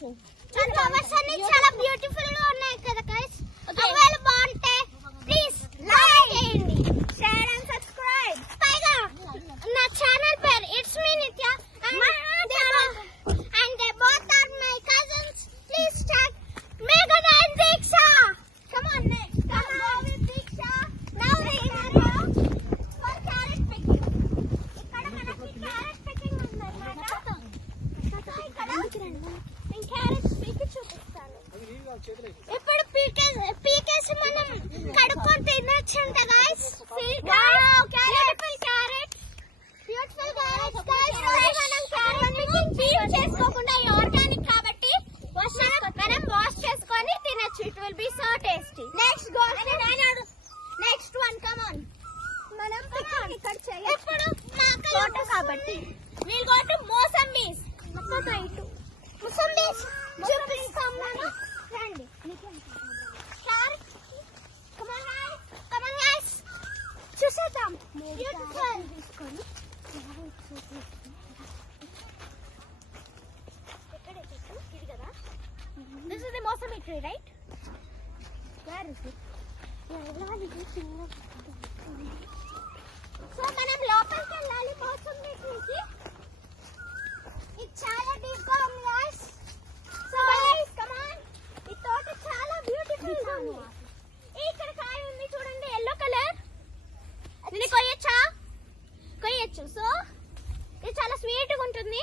చూపించు. ఫ్లవర్స్ అన్ని చాలా బ్యూటిఫుల్ గా ఉన్నాయి కదా గైస్. ఒకవేళ బాగుంటే ప్లీజ్ లైక్ చేయండి, షేర్ అండ్ సబ్స్క్రైబ్. పైగా నా ఛానల్ పేరు ఇట్స్ మీ నిత్య and they both are my cousins. Please check Meghana and Diksha. Come on next. Come on with Diksha. Now we are for carrot picking. ఇక్కడ మనకి carrot picking ఉందన్నమాట. ఇక్కడ నేను carrots పీకి చూపిస్తాను. ఇప్పుడు పీకేసి మనం కడుక్కొని తినొచ్చంట guys. Wow, beautiful carrot, beautiful carrots guys. మనం క్యారెట్ పీకింగ్ పీల్ చేసుకోకుండా ఆర్గానిక్ కాబట్టి మనం వాష్ చేసుకొని తినొచ్చు. It will be so tasty. Next go next one. Come on, మనం పికింగ్ ఇక్కడ చేయాలి. ఇప్పుడు ఫోటో కాబట్టి we'll go to mosambis. Mosambis చూపిస్తాం మనం. రండి. క్యారెట్ కమ్ ఆన్ గైస్, చూసేద్దాం. బ్యూటిఫుల్ తీసుకొని this is the mosami tree, right? Where is it? So మనం లోపలికి వెళ్ళాలి మోసమి ట్రీకి. ఇది చాలా డీప్ గా ఉంది guys. So guys, come on. ఈ తోట చాలా బ్యూటిఫుల్ గా ఉంది. ఇక్కడ కాయ ఉంది చూడండి, yellow కలర్. దీన్ని కొయ్యొచ్చా? కొయ్యొచ్చు. సో ఇది చాలా స్వీట్ గా ఉంటుంది.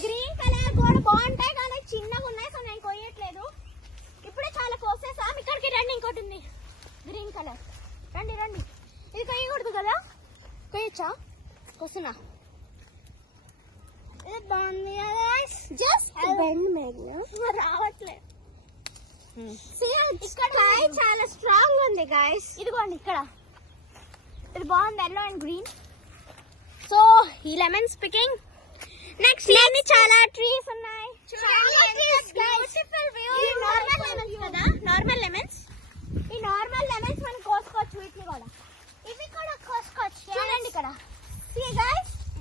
గ్రీన్ కలర్ కూడా బాగుంటాయి కానీ చిన్నగా ఉన్నాయి, సో నేను కొయ్యట్లేదు. ఇప్పుడే చాలా కోసేసాం. ఇక్కడికి రండి, ఇంకోటి ఉంది గ్రీన్ కలర్. రండి రండి. ఇది కొయ్యకూడదు కదా, కొయ్యొచ్చా? కోస్తున్నా. ఇది బాగుంది జస్ట్ రావట్లేదు. ఇక్కడ చాలా స్ట్రాంగ్ ఉంది గాయస్. ఇదిగోండి ఇక్కడ, ఇది బాగుంది, ఎల్లో అండ్ గ్రీన్. సో ఈ లెమన్స్ పికింగ్. నెక్స్ట్ ఇవన్నీ చాలా ట్రీస్ ఉన్నాయి. Normal lemons. ఈ నార్మల్ లెమన్స్ మనం కోసుకోవచ్చు. వీటిని కూడా, ఇవి కూడా కోసుకోవచ్చు. చూడండి ఇక్కడ,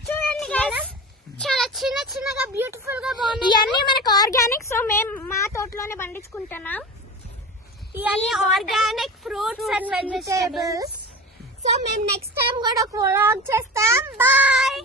చూడండి గైస్, చాలా చిన్న చిన్నగా బ్యూటిఫుల్ గా బాగున్నాయి. ఇవన్నీ మనకు ఆర్గానిక్, సో మేము మా తోటలోనే పండించుకుంటున్నాం. ఇవన్నీ organic fruits and vegetables. So మేము నెక్స్ట్ టైం కూడా ఒక వ్లాగ్ చేస్తాం. బాయ్.